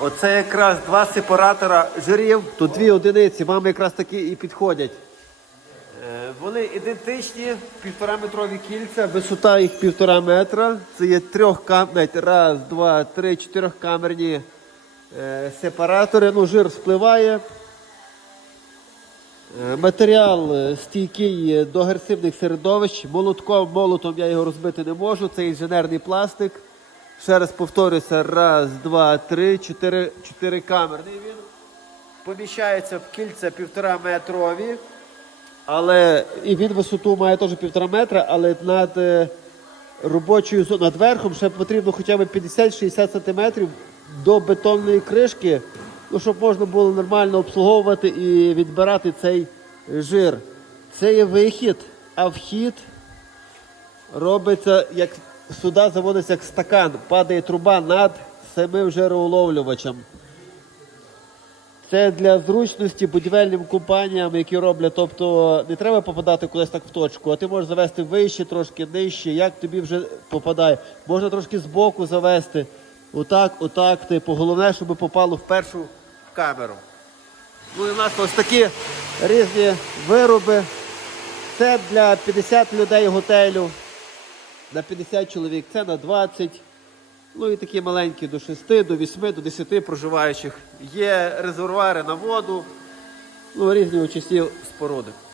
Оце якраз два сепаратора жирів. Тут дві одиниці, вам якраз такі і підходять. Е, Вони ідентичні, півтораметрові кільця, висота їх півтора метра. Це є трьох кам... навіть раз, два, три, чотирьохкамерні е, сепаратори. Ну, жир спливає. Е, Матеріал стійкий до агресивних середовищ. Молотком, молотом я його розбити не можу. Це інженерний пластик. Ще раз повторюся: раз, два, три, чотири, чотири камерний він. Поміщається в кільця півтора метрові. Але і він висоту має теж півтора метра, але над е, робочою зоною, над верхом ще потрібно хоча б 50-60 сантиметрів до бетонної кришки, ну, щоб можна було нормально обслуговувати і відбирати цей жир. Це є вихід, а вхід робиться, як сюди заводиться як стакан, падає труба над самим жироуловлювачем. Це для зручності будівельним компаніям, які роблять, тобто не треба попадати кудись так в точку, а ти можеш завести вище, трошки нижче, як тобі вже попадає. Можна трошки збоку завести. Отак, отак, типу, головне, щоб попало в першу камеру. Ну і в нас ось такі різні вироби. Це для 50 людей готелю, на 50 чоловік, це на 20. Ну і такі маленькі до 6, до 8, до 10 проживаючих. Є резервуари на воду, ну різні очисні споруди.